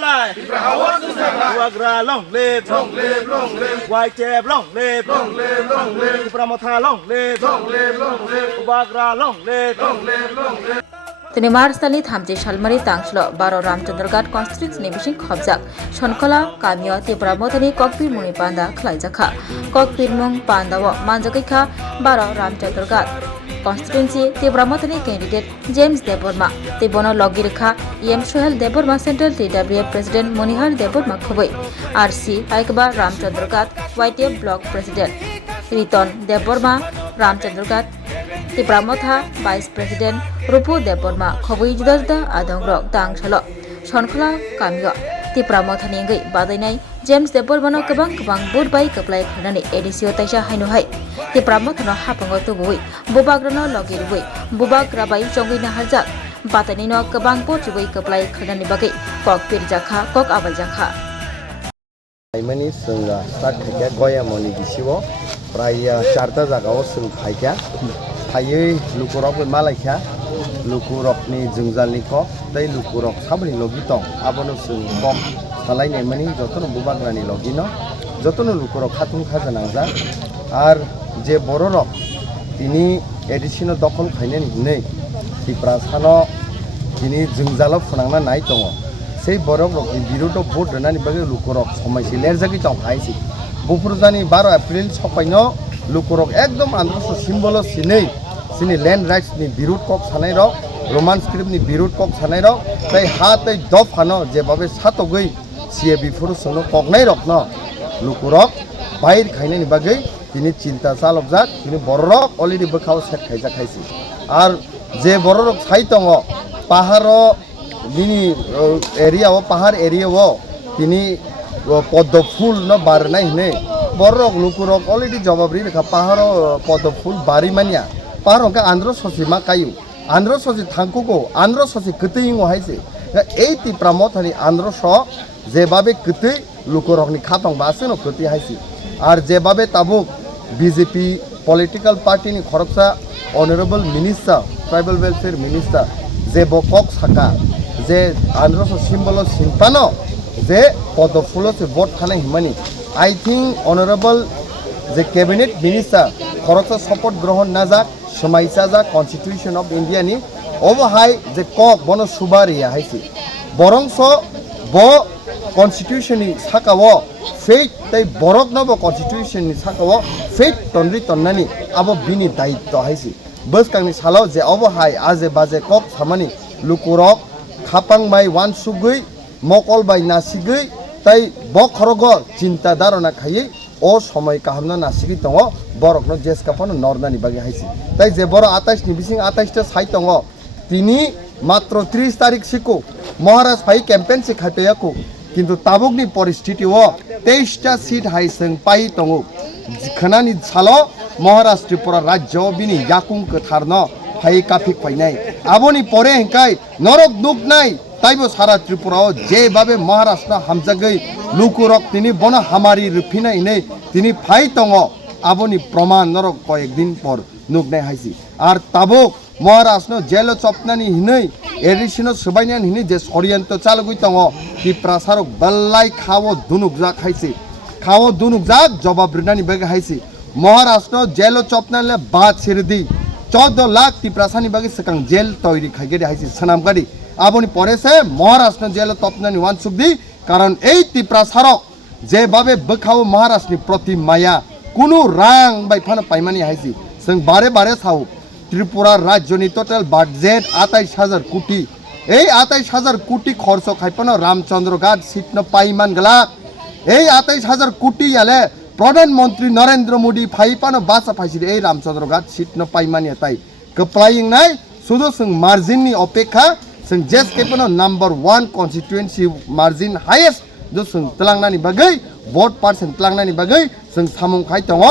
lai Wagra long live White jab long live Pramotha long live Wagra long live তিনি মার্চতালি থামজে সালমারি তাংসল 12 Ramchandraghat constituency নিবিসিং খবজাক সনখলা কামিও তিপ্রামথানি ককপির মুনি পান্ডা খলাইজাখা ককপির মুং পান্ডাও মানজাগৈখা 12 রামচন্দ্রঘাট কনস্টিটিউন্সি তিপ্রামথানি ক্যান্ডিডেট জেমস দেববর্মা তিবনো লগিরেখা M Sohel Debbarma central TWF president Monihar Debbarma খুবই আরসি আইকবা Ramchandraghat YTF block president Riton Debbarma Ramchandraghat Tipra Motha vice president Rupu Debbarma খবই जुदा जुदा आदंग्रक तांगसालो सनखला कामियो तिप्रामथानि गै बादायनाय जेम्स देबबर्मानो गोबां बुट बाय कप्लाय खालामनानै एडिसिओ ताइसा हायनुहाय तिप्रामथानो हाफांगो तुबुय बुबाग्रानो लगिरबुय बुबाग्राबाय जंगैना हारजाक बादायनायनो गोबां बुट जुबै कप्लाय खालामनानै बागै कक पिरजाखा कक आबायजाखा आइमानि जोंगा स्टार्ट खायखा गयामनि गिसिबो प्राय 4टा जागायाव जों खायखा थायै लुकुरक मालायखा लुकुरकनि जोंजालनि कक दै लुकुरक साबनि लगी दं आबनो जों कक सालायनाय मानि जतन बुबाग्रानि लगिनो जतन लुकुरक खाथुं खाजानांजा आर जे बररक तिनि एडिसिनो दखल खायनायनि हिनै तिप्रा सानो तिनि जोंजालाव फुनांना नाय दङ সেই বরফরকनि বিরুদ্ধে ভোট होनानै बागै लुकुरक समायसि लेरजागै दं हायसि बुफुरजानि 12 एप्रिल सफायनो लुकुरक एकदम आंध्र सिम्बल सिनि लैंड राइट्स नि विरोध कक सानाय रक रोमान स्क्रिप्ट नि विरोध कक सानाय रक तै हा तै दफ फानो जे बाबे सातगै सिए बिफोर सनो ककनाय रक न लुकुरक बाहिर खायनायनि बागै तिनि चिन्ता चालबजाक तिनि बररक अलरेडी बखाव सेट खायजा खायसि आर जे बररक साइ दङ पाहारो दिनी एरिया वो पहाड़ एरिया वो तिनी पद्म फूल न बारनाय हिने बररक लुकुरक अलरेडी जवाबरी रेखा पहाड़ पद्म फूल बारी मानिया पहाड़ का आंध्र ससि मा कायु आंध्र ससि थांकुको आंध्र ससि कतैंगो हायसे ए तिप्रामथानि आंध्र स जेबाबे कतै लुकुरकनि खातंग बासनो कतै हायसे आर जेबाबे ताबुक बीजेपी पॉलिटिकल पार्टी नि खरबसा honourable minister tribal welfare minister जे बकक साका जे आंध्र सिम्बल सिम्पानो जे पद्म फूल से भोट थानाय हिमानी आई थिंक ऑनरेबल जे कैबिनेट मिनिस्टर खरचा सपोर्ट ग्रहण नाजाक समायसाजा कन्स्टिट्यूशन ऑफ इंडिया नि ओबहाय जे कक बनो सुबारिया हायसि बरंस ब कन्स्टिट्यूशन नि साकावो फेट तै बरक नबो कन्स्टिट्यूशन नि साकावो फेट तनरि तन्नानि आबो बिनि दायित्व हायसि बसकांनि सालाव जे ओबहाय आजे बाजे कक सामानि लुकुरक खापां बाय वान सुगै मकल बाय नासिगै तै बखरग चिन्ता धारणा खायै ओ समय काहामना नासिगै दङ बरकनो जेस काफानो नरनानि बागै हायसि तै जे बर 28 नि बिसिं 28 टा साइ दङ तिनि मात्र 30 तारिख सिको महाराज फाइ कैंपेन से खायपेयाको किन्तु ताबुकनि परिस्थिति व 23 टा सीट हायसं पाइ दङ खनानि सालो महाराज त्रिपुरा राज्य बिनि याकुं कथारनो फाइ काफिक फाइनाय आबोनि परे हेंकाय नरक दुखनाय ताइबो सारा त्रिपुराव जे बाबे महाराष्ट्र हामजागै लुकुरक तिनि बन हामारि रुफिनाय नै तिनि फाइ दङ आबोनि प्रमाण नरक कयेक दिन पर नुकनाय हायसि आर ताबुक महाराष्ट्र जेल चपनानि हिनै एडिसिनो सबायनान हिनै जे सरियन्त चालगै दङ तिप्रा सारक बल्लाय खावो दुनुकजा खायसि खावो दुनुकजाक जवाब रिनानि बागै हायसि महाराष्ट्र जेल चपनाले बात सिरदि 14 लाख तिप्रासानि बागै सकां जेल तैरि खाइगेरि हायसि सनामगारि आबोनि परेसे महाराष्ट्र जेल तपनानि वान सुगदि कारण এই तिप्रासारक जे बाबे बखाव महाराष्ट्रनि प्रति माया कुनु रां बायफानो पाइमानि हायसि जों बारे बारे साव त्रिपुरा राज्यनि टोटाल बाजेट 28000 कोटी এই 28000 कोटी खर्च खाइपनो रामचंद्रघाट सिटनो पाइमान गलाक এই 28000 कोटी याले प्रधानमंत्री नरेंद्र मोदी फाइपानो बासा फाइसि ए रामचंद्रघाट सीट न पाइमानि ताइ कप्लाइंग नाय सुदो जों मार्जिन नि अपेक्षा जों जेस केपनो नंबर 1 कन्स्टिट्युएन्सी मार्जिन हाईएस्ट जो जों तलांगनानि बागै वोट परसेंट तलांगनानि बागै जों सामुं खाइ दङ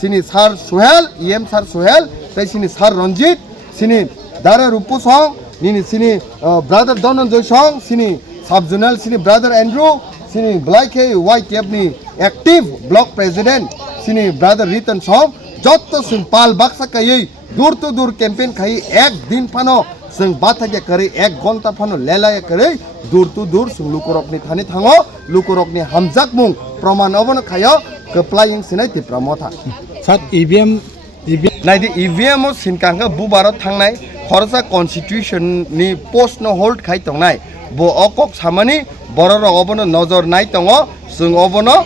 सिनि सार सुहेल एम सार सुहेल तै सिनि सार रंजित सिनि दारा रुपुसं निनि सिनि ब्रादार धनन्जय सं सिनि सब जुनेल सिनि ब्रादार एंड्रू सिनि ब्लाइके वाई केपनि एक्टिव ब्लॉक प्रेसिडेंट सिनि ब्रादार रिटन सम जत्तो सिं पाल बाक्सा कायै दूर तो दूर कैंपेन खाई एक दिन फानो जों बाथाके करे 1 घन्टा फानो लेलाय करे दूर टू दूर जों लुकुरकनि थानि थाङो लुकुरकनि हामजाक मुं प्रमाण अबनो खायो कप्लायिं सिनाय तिप्रा मथा सात ईवीएम नायदि ईवीएम ओ सिनकांगा बुबाराव थांनाय खरसा कन्स्टिट्यूशन नि पोस्ट न होल्ड खाय तंनाय बो अकक सामानि बरर अबनो नजर नाय तंगो जों अबनो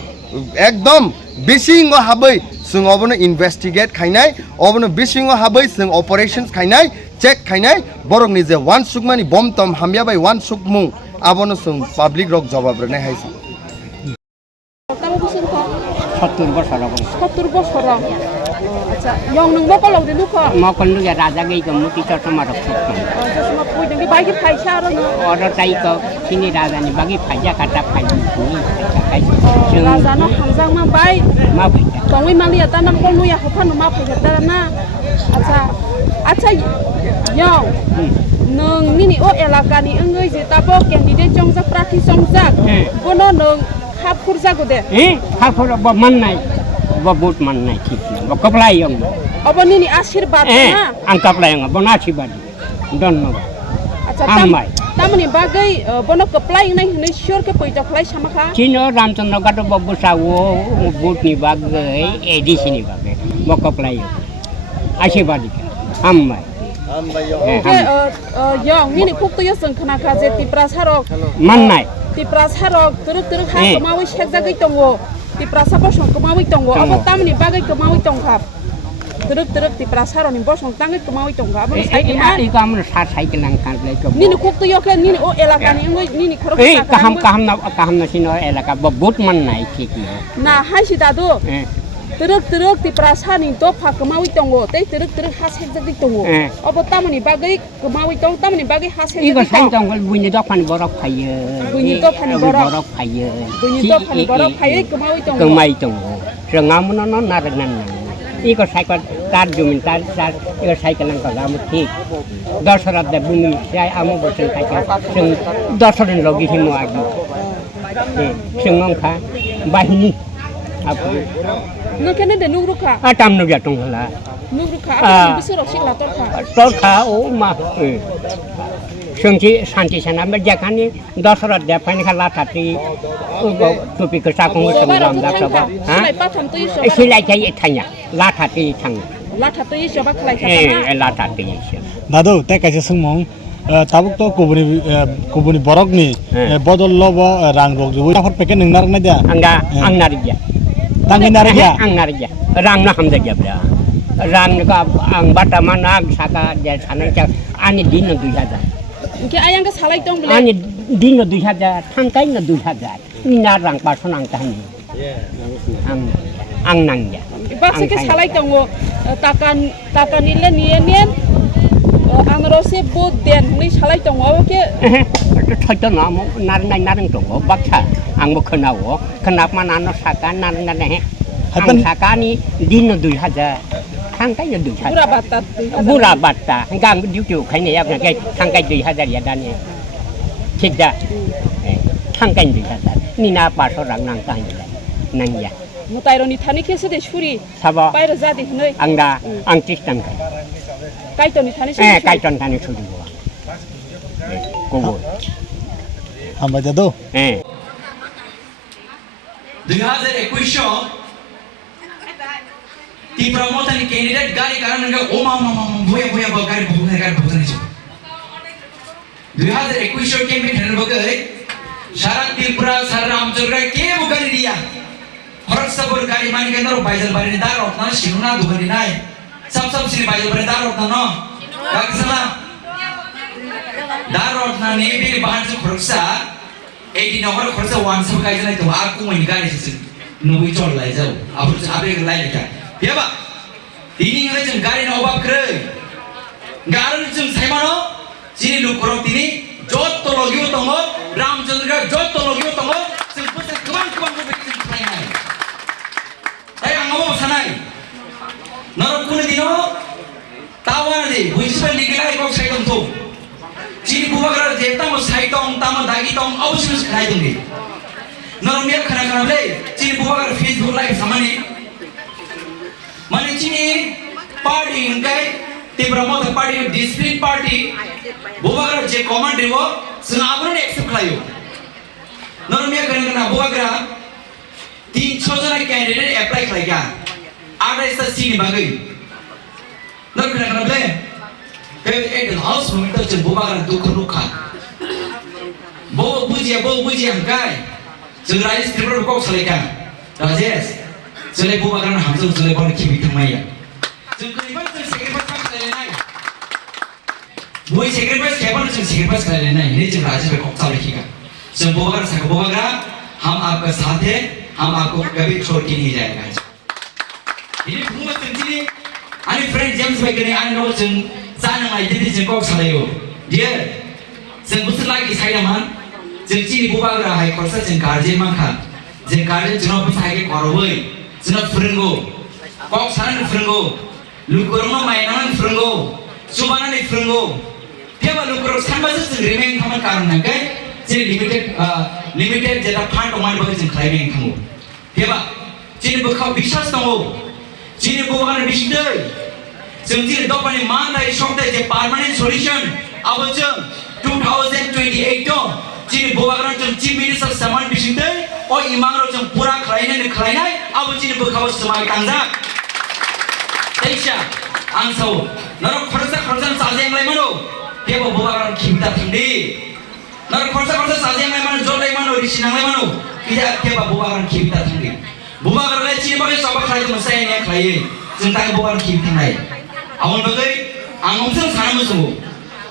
एकदम बेसिंग हाबै जों अबनो इन्वेस्टिगेट खायनाय अबनो बेसिंग हाबै जों ऑपरेशंस खायनाय चेक खायनाय बरंनि जे वान सुकमानि बम तम हामया बाय वान सुकमुं आबनो जों पब्लिक रक जवाब रनाय हायसा 70 বছর 70 বছর আচ্ছা ইয়ং নংবো কলং দে লুখ মকল লুয়া রাজা গই গম মুতি চটমা রক চশমা পুইদং দি বাইকি ফাইসা আর না অর্ডার তাই ক সিনি রাজানি বাগি ফাইজা কাটা ফাইজি রাজা না হামজাং মা বাই মা ফাইজা তংই মালিয়া তানা কলু ইয়া হফানো মা ফাইজা তানা আচ্ছা আচ্ছা ইয়ং নং নিনি ও এলাকানি ওঙ্গই যে তাবো ক্যান্ডিডেট জংজা প্রার্থী জংজা কোন নং খাপুর জাগো দে খাপুর ব মান নাই ব বুট মান নাই ঠিক না ব কপলাই ইয়ং অবনিনি আশীর্বাদ না আং কপলাই ইয়ং ব না আশীর্বাদ ধন্যবাদ আচ্ছা তামনি বাগৈ বন কপলাই নাই হनै শিওর কে পয়টা খলাই সামাখা চিনো রামচন্দ্র গাট বব্বু সাও বুট নি বাগৈ এডিসি নি বাগৈ ব কপলাই আশীর্বাদ হামমাই ke yang ni khuk to yasang khana kha je tipra sarok মান নাই tipra sarok turuk turuk ha kamawi shekja gai tongo tipra sa bosong kamawi tongo abo tamni bagai kamawi tongkha turuk turuk tipra sarok ni bosong tangai kamawi tongkha abo sai ma এই কাম সার cycle নাং কান লাই ni khuk to yok ni o elaka ni ngoi ni khorok sa kaham na sino elaka buat man nai ঠিক না na hai si dadu turuk turuk tipra sa ni to pha kamawi tongo tei turuk turuk ha shekja gai tongo abo tamni bagai kamawi tong tamni bagai ha shekja 이거 산정을 문이 덕판 버럭 파여 문이 덕판 버럭 파여 bunyi to phan borok phai kamawi tongo 그마이 동 정아무는 나르는 이거 사이클 তার জমি তার 이거 사이클랑 가면 ঠিক দশরথ ভূমি যাই আমো বসে থাকে जों দশরথ লগি হিমো আগি जोंखा বাহিনী আপু nokene de nugruka আটামনো যাতং হলা nugruka apa bisoro sikla torkha torkha ও মা Sungki santi sana berjakani dasar dia panik latati topi kesakung sembilan dak sabah. Silai patam tu iso. Silai jai tanya latati tang. Latati iso bak lai kata. Latati iso. দাদু তাই কাছে সুমং তাবুক তো কুবুনি বরক নি বদল লব রাং rock জুই হর পেকে নং নার না দিয়া Angga ang narija. Tangin narija. Ang narija. Rang na hamda jabra. Rang ka ang bata manag saka dia sana ani din 2000. Ke ayang ke salai tong bele. Ani dino 2000, tangkai na 2000. Ni narang pason ang tani. Ang nangya. Bakse ke salai tong takan ile nien ang rose bod den ni salai tong ke. Thoto na mo narang tong baksa ang mo khenawo khenap manano saka nan he. Ang saka ni dino 2000. Tangkai na 2000. Bura bata. Gang diu khai ne yak na kai tangkai 2000 ya dan ni. Thik da. Tangkai 2000. Ni na pa so rang nang tai nang ya. Mutairo ni thani ke se de shuri. Sabo. Pairo jadi hnoi. Angda ang tistan kai. Kai to ni thani se. Kai ton thani shuri bo. Ko. Hamba দাদু 2021 ती promotion candidate गाड़ी कारण ओमा भूया गाड़ी भोगने 2021 campaign हेरन बगै सारा त्रिपुरा सारा रामचंद्र के बुगानी दिया फरक सब गाड़ी मानी के अंदर बाइजल बारी दार अपना शिनुना दुगनी नाय सब सिनी बाइजल बारी दार अपना न कागसला दार अपना ने भी बाहर से फरकसा 80 नंबर खर्च वान सब गाइजल तो आकु मनि गाड़ी से नुई चल लाई जाऊ अब आबे लाई लेका बेबा दिनी ngale जों गाड़ी न अभाब क्रै गारन जों साइमानो जिनि लुकरो तिनि जत लगियो दङ रामचंद्र जत लगियो दङ जों पसे गोबां बेखौ फरायनाय ताइ आंबो सानाय नरकुनि दिनो तावानि बुइसबा लिगलाय गौ साइदं तो जिनि बुबाग्रा जेताम साइदं ताम दागि दं अवश्य खाय दंदि नरमिया खना खनाले जिनि बुबाग्रा फेसबुक लाइभ सामानि माने चिनी पार्टी इनकाय तीव्र मत party discipline party Bubagra je command dewo sung abron accept khlayo normia kana bubagra 300 jana candidate apply khlaiga ada isa sini bagai normia kana ble ke the house moment to bubagra dukh rukha bo buji angkai jeng rais tribunal kok seleka rajes sele bubagra hamzul sele bon kimi thamaya jeng kaliban jeng sacrifice khlainai Boy sacrifice kepan jeng sacrifice khlainai ini jeng rajes kok seleka jeng bubagra हम आपका साथ है हम आपको कभी छोड़ के नहीं जाएगा ini bunga tentini ani friend James Bagani ani no jeng sana ngai jadi jeng kok salayo dia jeng busu lagi saya man jeng cini bubagra hai korsa jeng garjen mangkha jeng garjen jeno busa hai ke koroi jeno frengo kok sana frengo lukurno mainan frengo subana ni frengo dia ba lukur sanba jeng remain thaman karon nangkai jadi limited jeda fund oman bagai jeng claiming thamu dia ba cini bukau bisas tango Cini bukan bisdai, sengcil dopani mandai shokdai je permanent solution. Abang 2028 to, cini bukan jeng chief minister saman bisdai, or imang jeng pura kelainan, abang cini bukan semai tangga. Aisyah, ansau, narak khorsa saja yang lain mana? Dia bukan kita tinggi. Narak khorsa saja yang lain mana? Jol lain mana? Risinang lain mana? Dia bukan kita tinggi. Bubagra lai cini bagai sabak khlai tu masai ni khlai jentang bubagra kim thanai awon bagai angom sung sana musuh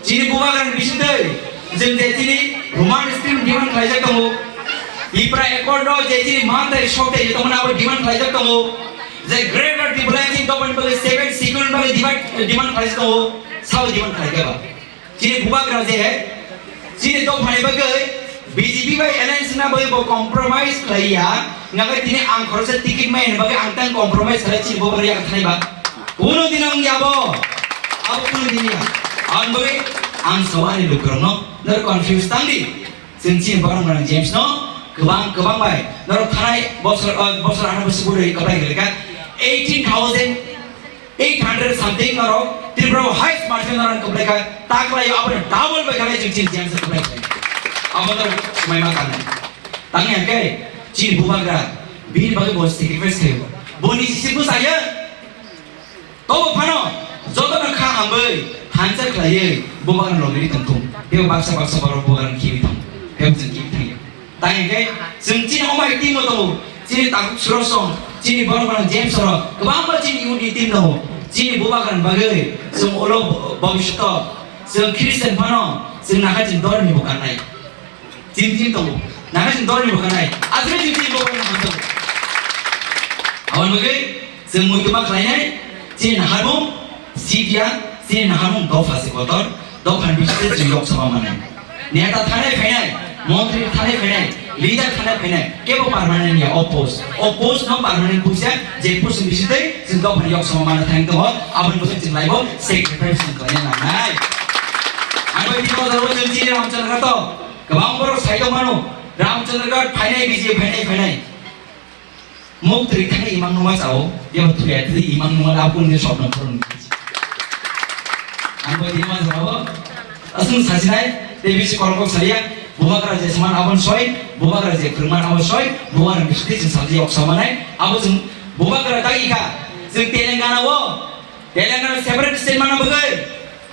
cini bubagra bisdai jeng cini roman stream demand khlai jak tamu ipra accord cini mandai shokte je tamna abo demand khlai jak tamu je greater developing dopan bagai 7 second bagai demand khlai jak tamu sao demand khlai ka ba cini bubagra je hai cini to phani bagai BJP by alliance na bagai bo compromise khlai ya ngagai tini ang khorsa ticket main bagai ang tang compromise khlai cini bubagra ya thanai ba uno dinang yabo abo uno dinia ang bagai ang sawani lukrno nar confuse tangdi sengcin barang barang James no kebang bai nar thanai bosor ana besuguri kabai gelka 18,800 something naro Tripura highest margin naran kabai ka taklai abo double bai khlai sengcin James kabai abo nar semai makan tangi angkai cini bubagra bin bagai bos sacrifice kayo boni sisipu saya tobo pano joto na kha hambai hansa khlai bubagra logri tentung dia baksa baru bubagra kimi tang dia jeng kimi tang tangi angkai jeng cini omai tim mo tomo cini tak surosong cini barang James ro kebang cini udi tim no cini bubagra bagai sung olo bhabishyato sung Christian pano sung nakajin dor ni bukan nai tim tomo nakajin dor ni bukan nai asli tim bukan mantu awan bagai sung mukma khlainai cini naharmum sidia cini naharmum do fase kotor do phan bisite jeng lok sabha manai neta thanai phainai মন্ত্রী থানে ফেনে leader থানে ফেনে কেবল permanent নিয়া oppose ন permanent পুইসা যে pushing বিসিতে जों गावनि यक समामान थां दङ आबन बसे जों लाइबो सेक्रिफाइस खालामनो नांनाय आरो बिदिनो जाबो जों जि रामचन्द्रगढ़ तो गोबां बर' साइडआव मानो रामचन्द्रगढ़ फाइनाय बिजे फाइनाय मुक्ति थांनाय इमां नङा जाओ बेयाव थुया थि इमां नङा आबुनि स्वप्न फोरन आरो बिदिनो जाबो असुं साजिनाय देबिसि करक सारिया bubagra je seman abon soy bubagra je kerman abon soy bubagra bisti jeng salji ok samanai abo jeng bubagra dagi ka jeng Telangana separate state mana bagai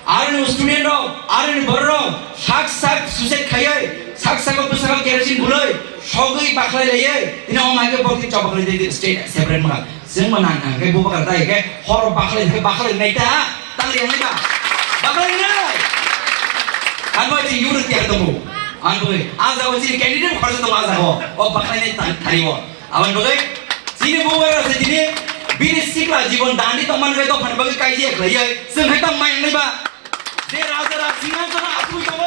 arani student ro arani borro sak suset khayai sak pusaka kerosene buloi sogoi bakhlai leye ina omage borti chobakhlai de state separate ma jeng manang ka ke bubagra dagi ke hor bakhlai naita tangli ani ba bakhlai nai kanba ji yuru tiar tomo Anboy, आज अब चाहिँ candidate खर्च त आज हो ओ बखाइने थाली हो अब बगै जिने बुबारा से जिने बिने सिक्ला जीवन दानी त मन गए त फन बगै काइजे खलै जों है त माइनै बा जे राजा सिंहासन आफु दङ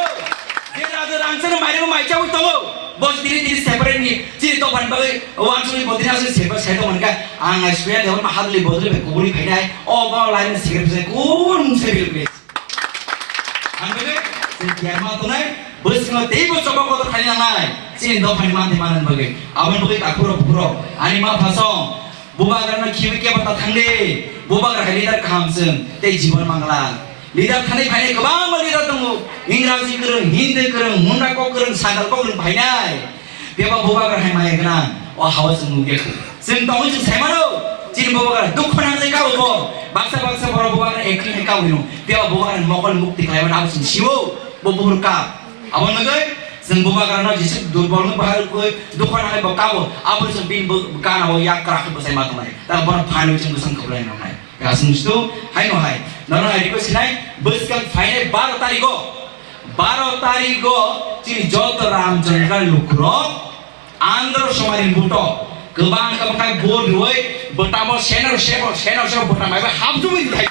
जे राजा रांसन माइरेको माइचाउ दङ बस दिने सेपरेट नि जे त फन बगै वानसुनि बदिनासु सेबा छैन मनका आङ स्पेल देवन हातले बदले भएको गुली खैनाय ओ बा लाइन सिक्रेट चाहिँ कुन मुसे बिलकुल anbege tiarma tunai bersama tiba coba kau terkaya nai sini do pani mandi manan bege awan bege takuro ani ma fasong bubagar na kiwi ke bata thangde bubagar halidar khamsung te jiban mangla lider thani bhainai gobang lider tongo Ingraji korong Hindi korong Munda kok korong Sandal kok korong bhainai beba bobagra hai maya gana o hawa sung nuge sing tongo sing saimano jin bobagra dukh nang jai ka bo baksa boro bobagra ekri hai ka hino beba bobagra mokol mukti khlaiban abo sing sibo bo burka abon nagai sing bobagra na jisik durbal nu bahar ko dukh nang hai bokabo abo sing bin kana o yak kra ko sai matonai ta bon phanu sing sung khlai na hai ya sing sto hai no hai nara hai ko sinai bus kan final 12 tariko 12 tariko jini jot ramchandra lukro Andro Somarin Buto, Kebang Kabakai Bodoy, Botamo Senor Shebo, Botama, how do we like?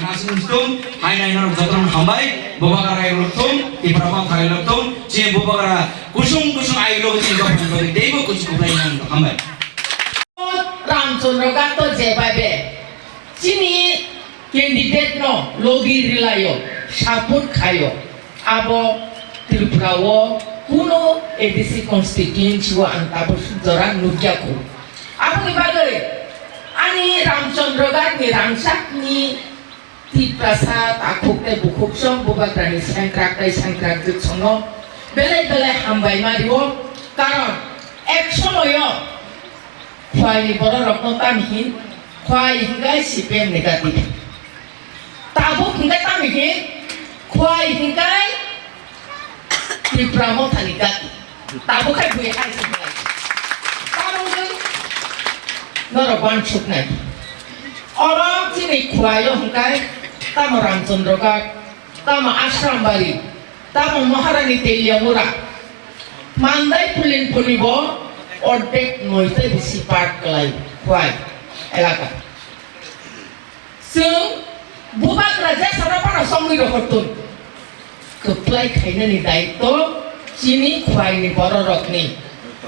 Nasum Stone, Hainainer of Zatan Hambai, Bobagara Rotum, Ibrahim Kailotum, Jim Bobagara, Kusum I look in the table, Kusum Hambai. Ramchandra Gato Jebabe, Chini candidate no, Logi Relayo, Shapur Kayo, Abo. Tripurawo kuno edisi constituency wa antabos joran nugyaku. Aku ni bagai, ani Ramchandra Gat ni rangsak ni tiprasa takuk te bukuk song bubagrani sangkrak songo belai hambai mariwo karon eksonoyo kwai ni boro rokno tamhin kwai hinggai sipem negatif tabuk hinggai tamhin kwai hinggai Tripura mo tanigati, tabo kay buhay ay sa buhay. Parang yung naraban chuk na. Orang sini kuayo hangkay, tamo Ramchandra Gat, tamo Ashram Bari, tamo Maharani Teliamura. Manday pulin pulibo, ordek noite disipat kelai kuay elaka. Sung bubak raja sarapan asong dirokotun. Keplai kaina ni daito sini kwai ni bororok ni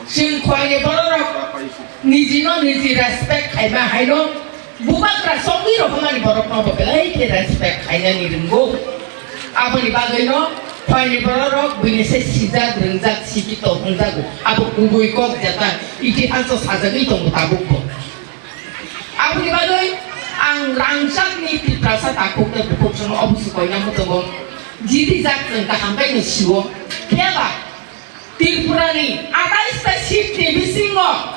sing kwai ni bororok nijino niji respect kaima haino bubak rasongi ro kama ni borok no belai ke respect kaina ni ringgo apa ni bagai no kwai ni bororok bini se sijak rengjak sikito hongjago abo kubui kok jata itihaso sajagi tong tabuk ko apa ni bagai ang rangsak ni tiprasa takuk te bukuk sono obus ko ina mutongo Jadi jakten kahampai nasiwo, kaya Tripura ni ada spesifik ni bisingo,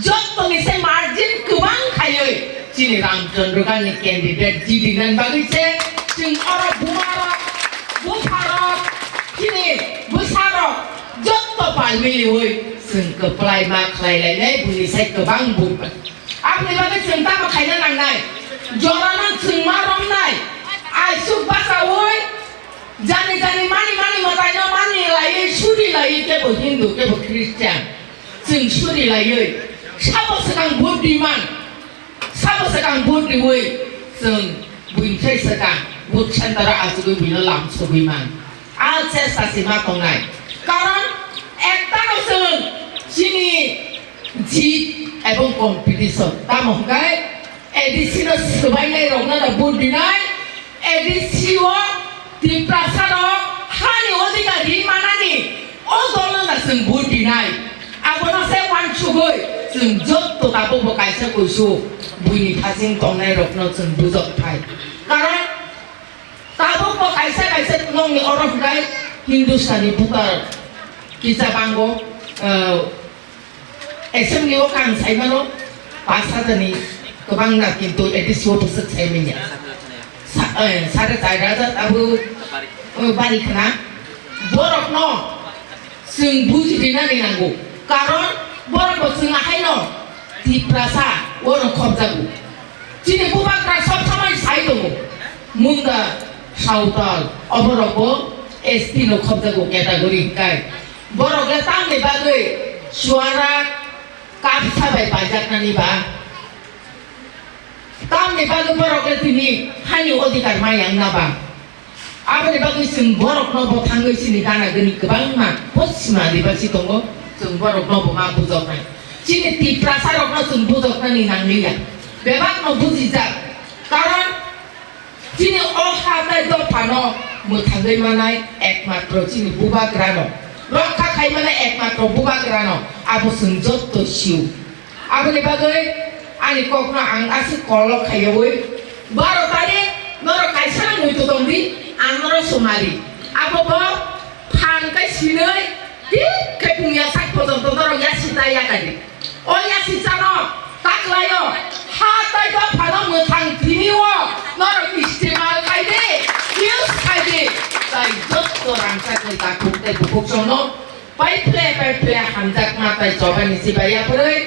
jot ni se margin kebang kayoy, sini Ramchandra Gat ni candidate jadi dan bagi se, sing orang bumarok, sini busarok, jot to palmiliwoy, sing keplai maklai lele bunyi se kebang bumat. Apa ni bagi sing tak maklai nang nai, joranan sing marong nai, aisuk basawoy. Jani mani matanya mani lai suri lai ke bo Hindu ke bo Christian sing suri lai sabo sekang budiman sabo sekang budiwoi sing buin chai sekang bud chantara asu buin lam su buiman al che sasima tongai karon ekta no sing sini ji ebong competition tamo gai edisino sebagai rogna da budinai edisio Tripura hani odikari manani odolna na sing budinai abono se wan chugoi sing jot to tabo bokai se kusu buni phasing tongnai rokno sing bujok thai karon tabo bokai se nong ni orang gai Hindustani putar kisah banggo esem ni okang sai mano pasa tani kebang na kintu edisio pusat sai minya Sada raja tabu balik na borok no sing buji dina ni nanggu karon borok sing ahai no tiprasa orang khobjagu sini bubak sob samai sai dongo munda sautal oboroko esti no khobjagu kategori kai borok le tang ni bagai suara kapsa bai pajak nani ba Tam ni bagai borok le tini hani odikar mayang naba apa ni bagai sing borok no bo tanggai sini kana geni kebang ma posima di basi tonggo sing borok no bo ma bujok nai sini tiprasa rok no sing bujok nani nang liya bebak no buji jak karon sini oh hatai do pano mo tanggai manai ekmatro sini bubak rano rokka kai manai ekmatro bubak rano abu sing jot to siu apa ni bagai ani kokna ang asi kolok khayoi 12 tarik noro kaisana muitu tongdi anoro sumari apa bo phan kai sinoi ki kai punya sak potom noro yasita yakadi o yasita no taklayo ha tai do phano muthang tiniwo noro istimal khaide use khaide tai jot to rang sak ni ta khukte khuk sono pai ple hanjak matai jobani sibaya puroi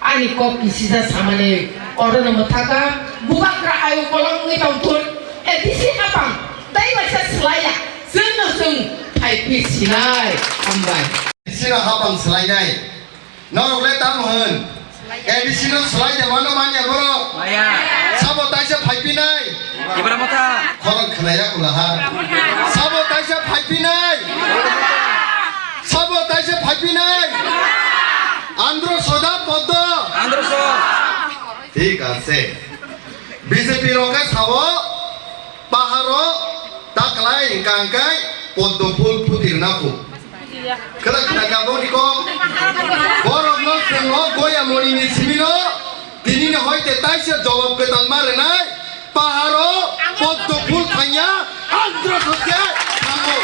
ani kok isisa samane orang nama taka bukan ayu kolong ni tongtun edisi apa dai baca selaya seng hai pisinai ambai Sina habang selainai. Norok le tam hun. Edisino selai de mana manya bro. Maya. Sabotage paipinai. Ibra mata. Korang kenaya kulaha. Sabotage paipinai. Sabotage paipinai. Andro soda podo. Andro so. ঠিক আছে BJP রকে sub পাহাড় তাকলাই কাঙ্কাই পদ্ম ফুল ফুটির নাফু খেলা খেলা গাবো নিকো বরফ ন সিংহ গয়া মণিনি সিমিন তিনি হইতে তাইসে জবাব কেতাল মারে নাই পাহাড় পদ্ম ফুল খাইয়া আন্ধ্র সসে থাঙ্গো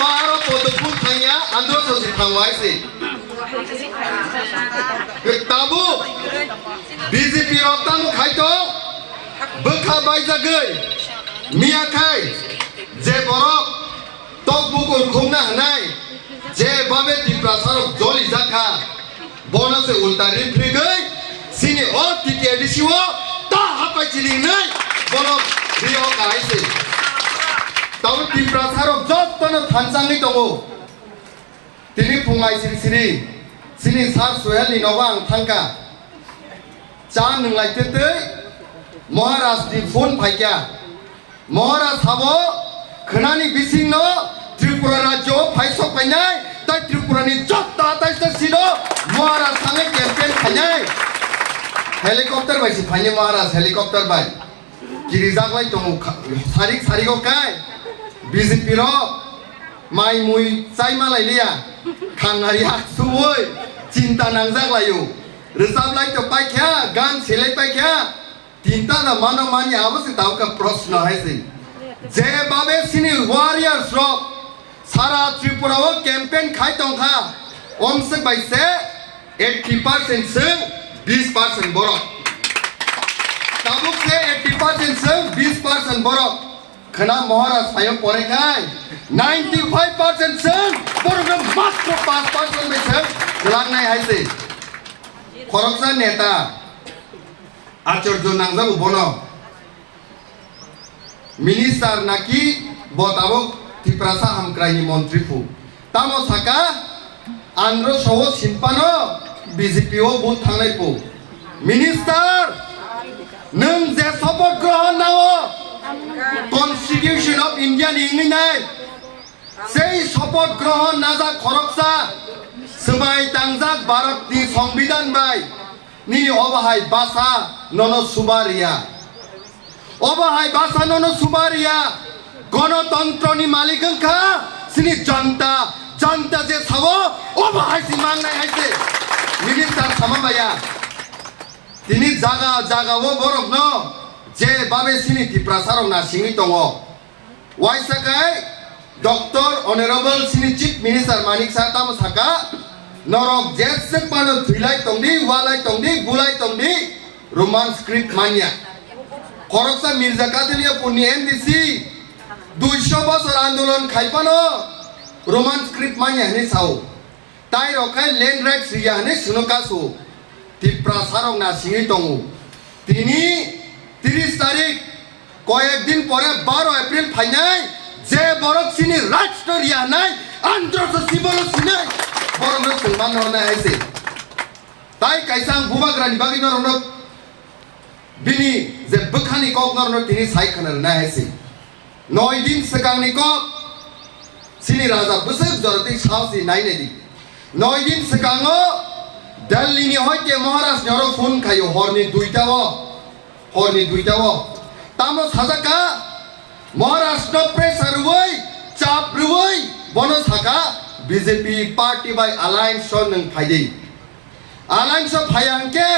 পাহাড় পদ্ম ফুল খাইয়া আন্ধ্র সসে থাঙ্গাইছে তাবু বিজেপি রক্তাম খাইতো বখা বাইজাগৈ মিয়াখাই যে বরফ তক বুকুর খুমনা হানাই যে বাবে টিপ্রাসারক জলি জাখা বনসে উল্টা রিফ্রিগৈ সিনি ও টিটি এডিসিও তা হাপাই চিলিং নাই বরফ রিও গাইছে তাও টিপ্রাসারক যতন থানসাংনি দङ তিনি ফুঙাই সিরি সিনি সার সোহেলनि न'आव आं थांगा चा नोंलायतेतै महाराजनि फन फायगा महाराज हाबो खोनानि बिसिंनो त्रिपुरा राज्योआव फायसक फायनाय ताय त्रिपुरानि जत्ता तायसो सिनो महाराज थाङै केम्पेन फायनाय हेलिकप्टार बायसि फायनो महाराज हेलिकप्टार बाय गिरिजागलाय दङ सारिगो काय बिजेपि र माइ मुइ चाय मालायलिया खांगारि हासुवै चिन्ता नांजागलायो रोजाबलाय तो पाइख्या गान सेलाय पाइख्या तीनता ना मानो मानि आवश्यक ताव का प्रश्न है से जे बाबे सिनी वॉरियर्स रो सारा त्रिपुरा वो कैंपेन खाई तोंखा ओमसे बाइसे 80% से 20% बोरो ताबुक से 80% से 20% बोरो खना महाराज फायो परे खाय 95% से बोरो मात्र 5% में से लांनाय है से खरकसा नेता आचार्य नांजाबो बनो मिनिस्टार नाकी बताबो त्रिपुरा हामक्राइनि मन्त्रिफु तामो साका आंध्र सह सिनपानो बीजेपी ओ बुथ थांनायफु मिनिस्टार नों जे शपथ ग्रहण नाओ कन्स्टिट्यूशन ऑफ इंडिया नि इंगिनाय সেই শপথ গ্রহণ নাজা খরকসা সবাই তাংজাক ভারতনি সংবিধান বাই নিনি অবাহাই বাসা নন সুবারিয়া অবাহাই বাসা নন সুবারিয়া গণতন্ত্রনি মালিকংখা সিনি জনতা জনতা যে সাব অবাহাই সি মাংনাই হাইছে মিনিস্টার সামাবায়া তিনি জাগা জাগাও বরক ন যে বাবে সিনি ত্রিপুরা না সিংই দङ ওয়াইসাকাই डॉक्टर ऑनरेबल सिनी चीफ मिनिस्टर मानिक साहब साका नरक जेसे पानो थुइलाय तंदी वालाय तंदी बुलाय तंदी रोमान स्क्रिप्ट मानिया खरकसा मिर्जा कादलिया पुनि एमडीसी 200 বছর आंदोलन खाइपानो रोमान स्क्रिप्ट मानिया हने साओ ताई रखाय लैंड राइट्स रिया हने सुनकासो त्रिपुरा सारक ना सिंगि दङ तिनी 30 तारिख কয়েক দিন পরে 12 এপ্রিল ফাইনাল যে বরক সিনি রাষ্ট্রিয়া নাই আন্তর্জ সিবল সিনাই বরং সম্মান হনা আইছে তাই কাইসাং বুবাগ্রানি বাগি নরন বিনি যে বখানি কক নরন তিনি সাইখানার না আইছে 9 দিন সকাংনি কক সিনি রাজা বসক জরতি সাহসি নাইনে দি 9 দিন সকাংও দিল্লিনি হইতে মহারাজ নর ফোন খাইও হরনি দুইটাও তামো সাজাকা महाराष्ट्र प्रेसर वै चाप रुवै बनो साका बीजेपी पार्टी बाय अलायंस नों फाइदे alliance फायांके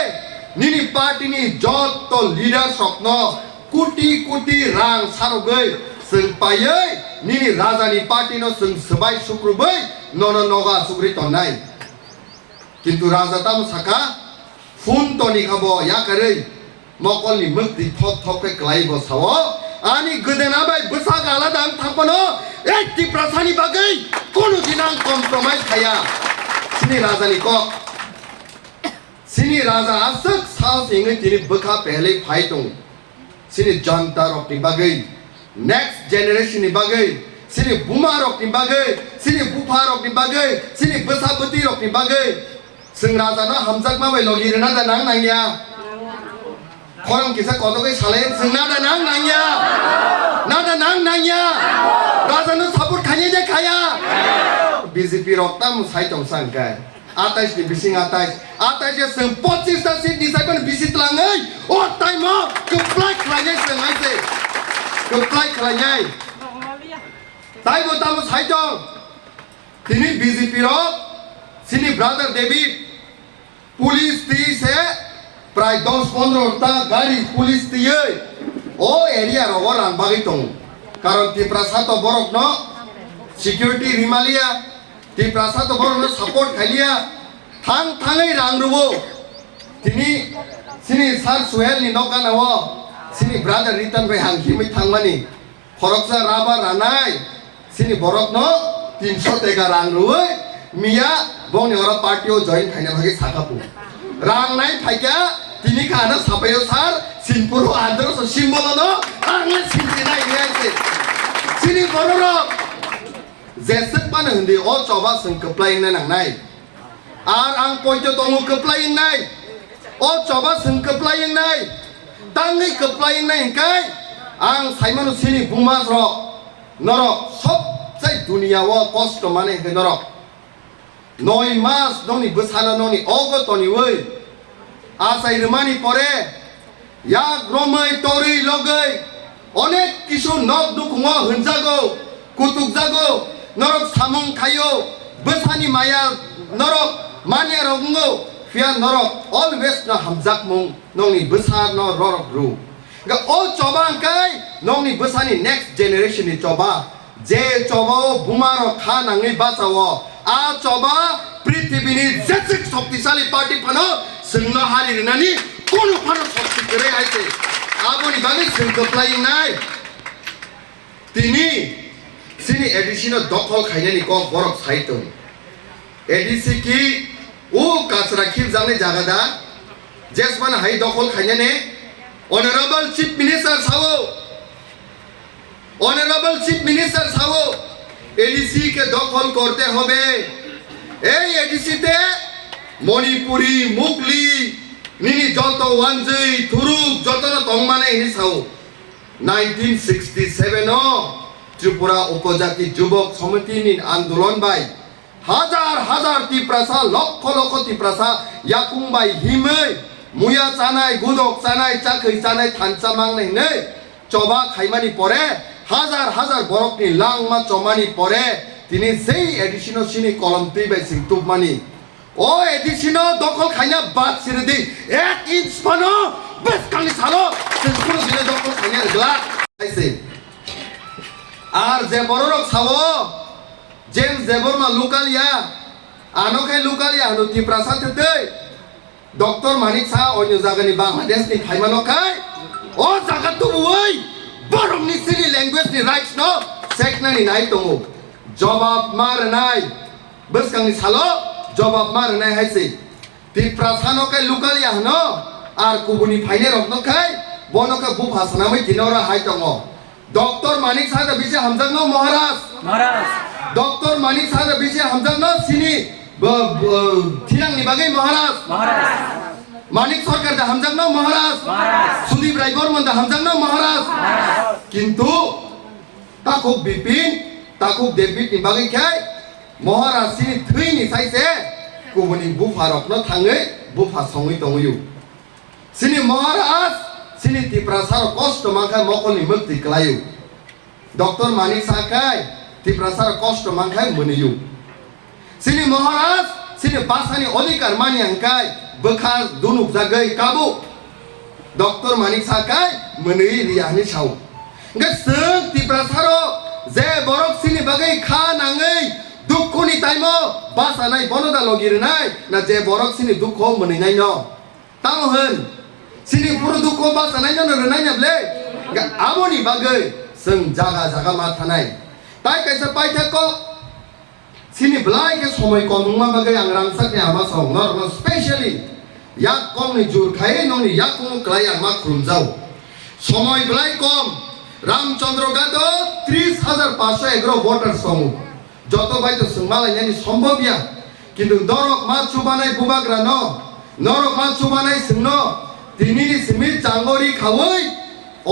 nini party ni jot to leader sokno kuti rang sarogei seng payei nini raja ni party no seng sebai sukrubai nono noga sukri tonai kintu raja tam saka phun to ni khabo yakarei mokol ni mukti thok ke klai bo sawo ani gudena bai busa gala dam thapano 80% ni bagai kono dinang compromise khaya sini raja ni ko sini raja asak saus ingai tini bukha pehle phai tong sini janta rok ni bagai next generation ni bagai sini buma rok ni bagai sini bupa rok ni bagai sini besabeti rok ni bagai sing raja na hamjak ma bai logi na da nang nang ya korang kisah koto kai sale sing na da nang nang ya na da nang nang ya raja na support khanye je khaya BJP rok tam sai tong sang kai 28 di bising 28 ya seng 25 ta seat di sakon bisi telangai oh time ke flight khlanya seng ai se ke flight khlanya tai bo tam sai tong tini BJP rok sini brother David police ती से प्राय 10-15 ता गाड़ी police ती ओ area रो रान बागी तंग कारण ती प्रसाद तो बरक न सिक्योरिटी रिमालिया ती प्रसाद तो बरक न सपोर्ट खालिया थांगै रांगरुबो तिनी सिनी सार सुहेल नि नका नव सिनी ब्रादर रिटर्न बाय हांखि मै थांमानि खरकसा राबा रानाय सिनी बरक न 300 तेगा रांगरुबै मिया bong ni orang party o join khaina bagi sakapu rang nai phaika tini khana sapayo sar sinpuro andro so simbolo no ang sinti nai ngai se sini bororo jesek pan hindi o choba sing keplai na nang nai ar ang pointo tongu keplai nai o choba sing keplai nai tangi keplai nai kai ang saimanu sini bumas ro norok sob sai dunia wa kosto mane ke norok Noi mas noni besana noni ogo toni woi asai remani pore ya gromai tori logai onek kisu nok dukungo hunjago kutuk jago norok samung khayo besani maya norok mania rogungo fia norok always na hamjak mung noni besar no rorok ru ga o choba kai noni besani next generation ni choba je choba bumaro khanangi basawo आ चौबा पृथ्वी नि जैसे शक्तिशाली party फनो Singh हारी रिनानी कोनो फनो शक्ति करे आइसे आबोनी बागे सिंह कप्लाई नाय तिनी सिनी एडिशन दखल खाइनानि को बरक साइतो एडिसी की ओ काचरा खिब जाने जागादा जेसमान हाई दखल खाइनाने ऑनरेबल चीफ मिनिस्टर सावो एडीसी के दखल करते होबे এই এডিসিতে মণিপুরি মুগলি নিনি যত ওয়ানজই থুরুক যত তংমানে ইনি সাও 1967 ত্রিপুরা উপজাতি যুবক সমিতিনি আন্দোলন বাই হাজার তিপ্রাসা লক্ষ তিপ্রাসা ইয়াকুংবাই হিमै মুয়া চানাই গুদক চানাই চাকরি চানাই থানসা মাংনাই नै চবা খাইমানি পরে হাজার বরকনি লাংমা চমানি পরে তিনি সেই এডিশনাল সিনি কলম তুইবাই সিং তুবমানি ও এডিশনাল দখল খাইনা বাদ ছিরে দি 1 ইঞ্চ পানো বেশ কালি সালো সিনকুল দিনে দখল খাইনা গলা আইছে আর যে বড়রক সাবো জেমস জেবরমা লুকালিয়া আনখাই লুকালিয়া হনুতি প্রাসাদ তে ডক্টর মানিক সা অন্য জায়গানি বাংলাদেশ নি খাইমানখাই ও জায়গা তো ওই বরমনি সিনি ল্যাঙ্গুয়েজ নি রাইটস নো সেকনানি নাই দङो জবাব মারনাই বসকাংনি সালো জবাব মারনাই হাইছে তি প্রাসানখাই লুকালিয়া হনো আর কুবুনি ফাইনে রকনখাই বনকা বু ভাষানাमै দিনরা হাই দङ डॉक्टर मानिक साहब बिसे हमजंग नो महाराज डॉक्टर मानिक साहब बिसे हमजंग नो सिनी थिरांग नि बागै महाराज मानिक सरकार दा हमजंग नो महाराज सुदीप रायगोर मन दा हमजंग नो महाराज किंतु ताकुब बिपिन ताकुब डेविड नि बागै खाय महाराज सिनी थैनि साइसे गुबुनि बुफा रखनो थाङै बुफा सङै दङयो सिनी महाराज sini ti prasar kosto mangkai mokoni mukti kelayu doktor manik sakai ti prasar kosto mangkai meniyu sini maharaj sini basani odikar mani angkai beka dunuk jagai kabu doktor manik sakai menui riahni sau nggak seng tiprasaro je borok sini bagai kha nangai dukkuni taimo basanai bonoda logirnai na je borok sini dukho menai no tamo hen sini puru dukho basanai no renai nya ble nggak amoni bagai seng jaga ma thanai tai kaisa pai thako sini belai ke somoi komungma bagai ang rangsak ni ama song normal specially yak kong ni jur khai nong ni yak kong klai ang ma krumjau somoi belai kom Ramchandra গাদো 30,511 voter সঙ্গ যত বাইতো সমালাই জানি সম্ভবইয়া কিন্তু নরক মা চুবানাই বুবাগ্রা ন নরক মা চুবানাই সিংন তিনিনি সিমি চাঙ্গরি খাওই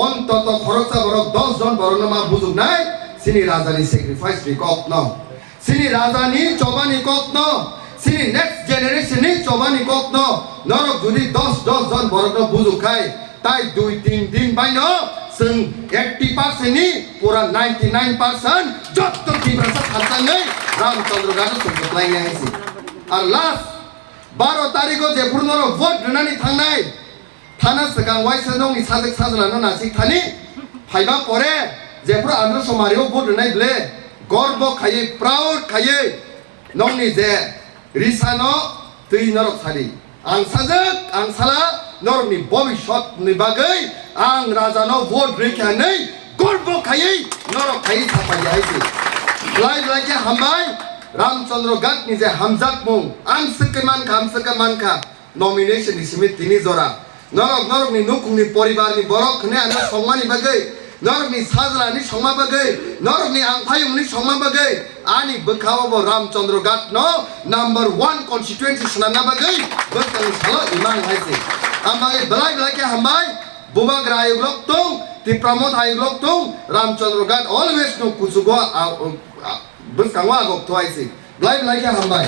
অন্তত খরচা বরক 10 জন বরণমা বুজুক নাই সিনি রাজানি স্যাক্রিফাইস রিকক ন সিনি রাজানি চবানি কক ন সিনি নেক্সট জেনারেশন নি চবানি কক ন নরক যদি 10 জন বরণ বুজুক খাই তাই 2-3 দিন বাইনซึ่ง 80% ni pura 99% jotto tibrasa khatangai ramchandra garu suplai ngai si ar last 12 tarikh je purnoro vote renani thangnai thana sakang waisa nong ni sajak sajlana nasik thani phaiba pore je pura andhra somario vote renai ble gorbo khaye proud khaye nong ni je risano tui norok sari ang sajak ang sala norni bobishot ni bagai ang rajano vote rekhanai gorbo khai norok khai sapai aisi lai ke hambai ramchandra gat ni je hamjak mung ang sekeman kha nomination ni simit tini jora norok ni nukung ni poribar ni borok khne ana songmani bagai norok ni sajla ni songma bagai norok ni angphayung ni songma bagai ani bkhawa bo ramchandra gat no number 1 constituency snana bagai bkang salo imang haisi ambagai belai ke hambai bubag rayug lok tung ti pramod hayug lok tung ramchandra gat always no kusugo bkangwa gok twice belai ke hambai